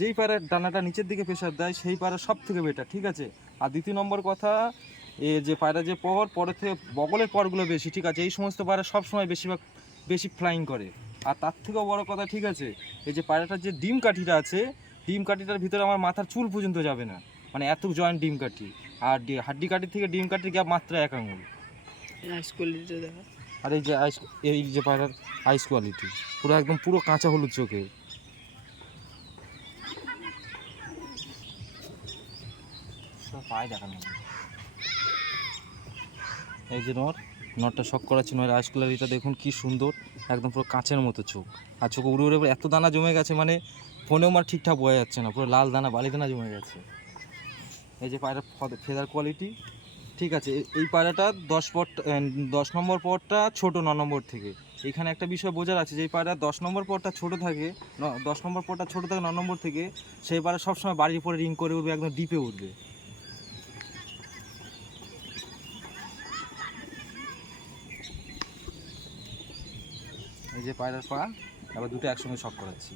যেই পায়রার ডানাটা নিচের দিকে প্রেশার দেয় সেই পায়রা সব থেকে বেটার, ঠিক আছে। আর দ্বিতীয় নম্বর কথা, এ যে পায়রা যে পরের থেকে বগলের পরগুলো বেশি, ঠিক আছে। এই সমস্ত পায়রা সবসময় বেশি ফ্লাইং করে। আর তার থেকেও বড় কথা, ঠিক আছে, এই যে পায়রাটার যে ডিম কাঠিটা আছে, ডিম কাঠিটার ভিতরে আমার মাথার চুল পর্যন্ত যাবে না, মানে এত জয়েন্ট ডিম কাঠি। আর হাড্ডি কাঠির থেকে ডিম কাঠির গ্যাপ মাত্র 1 আঙুল। আর এই যে এই যে পায়রার আইস কোয়ালিটি পুরো একদম পুরো কাঁচা হলুদ চোখের। পায়ে দেখানো, এই যে নটটা শখ করাচ্ছি। নয়ের আইস কোয়ালিটিটা দেখুন কি সুন্দর, একদম পুরো কাঁচের মতো চোখ। আর চোখে উড়ে উড়ে এত দানা জমে গেছে, মানে ফোনেও আমার ঠিকঠাক বোঝা যাচ্ছে না, পুরো লাল দানা বালি দানা জমে গেছে। এই যে পায়রার ফেদার কোয়ালিটি, ঠিক আছে। এই পায়রাটা 10 নম্বর পরটা ছোট 9 নম্বর থেকে। এখানে একটা বিষয় বোঝার আছে, যে এই পায়রা 10 নম্বর পরটা ছোট থাকে, 10 নম্বর পরটা ছোট থাকে 9 নম্বর থেকে, সেই পায়রা সবসময় বাড়ির উপরে রিং করে উঠবে, একদম ডিপে উঠবে। এই যে পায়রার পা, আবার দুটো একসঙ্গে শক করাচ্ছি।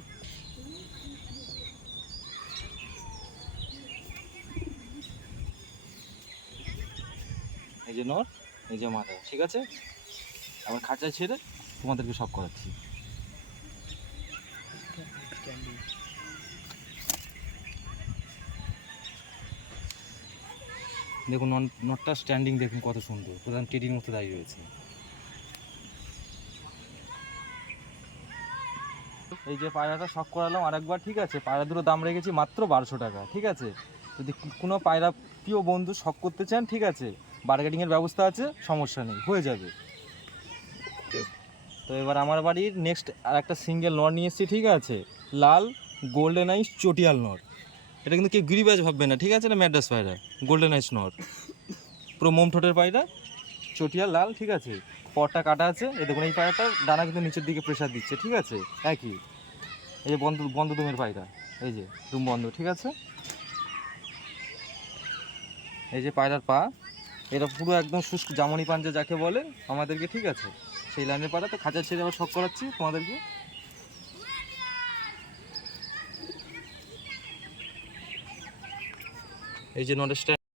এই যে নর, এই যে মাথা, ঠিক আছে। আবার খাঁচায় ছেড়ে তোমাদেরকে শক করাচ্ছি। দেখুন নটটা স্ট্যান্ডিং দেখুন কত সুন্দর, প্রধান টেডির মতো দাঁড়িয়ে রয়েছে। এই যে পায়রাটা শখ করালাম আরেকবার, ঠিক আছে। পায়রা দুটো দাম রেখেছি মাত্র 1200 টাকা, ঠিক আছে। যদি কোনো পায়রা প্রিয় বন্ধু শখ করতে চান, ঠিক আছে, বার্গেনিংয়ের ব্যবস্থা আছে, সমস্যা নেই, হয়ে যাবে। তো এবার আমার বাড়ির নেক্সট আর একটা সিঙ্গেল নর নিয়ে এসেছি, ঠিক আছে, লাল গোল্ডেন আইস চটিয়াল নর। এটা কিন্তু কেউ গিরিবাজ ভাববে না, ঠিক আছে, না ম্যাড্রাস পায়রা, গোল্ডেন আইস নর, পুরো মোম ঠোঁটের পায়রা, চটিয়াল লাল, ঠিক আছে। পরটা কাটা আছে, এই দেখুন এই পায়রাটা ডানা কিন্তু নিচের দিকে প্রেশার দিচ্ছে, ঠিক আছে, একই। এই যে বন্ধ দুমের পায়রা, এই যে দুম বন্ধ, ঠিক আছে। এই যে পায়রার পা, এটা পুরো একদম শুষ্ক জামনি পাঞ্জা যাকে বলে আমাদেরকে, ঠিক আছে, সেই লাইনের পায়রা। তো খাঁচা ছেড়ে আবার শখ করাচ্ছি তোমাদেরকে। এই যে নরেশটা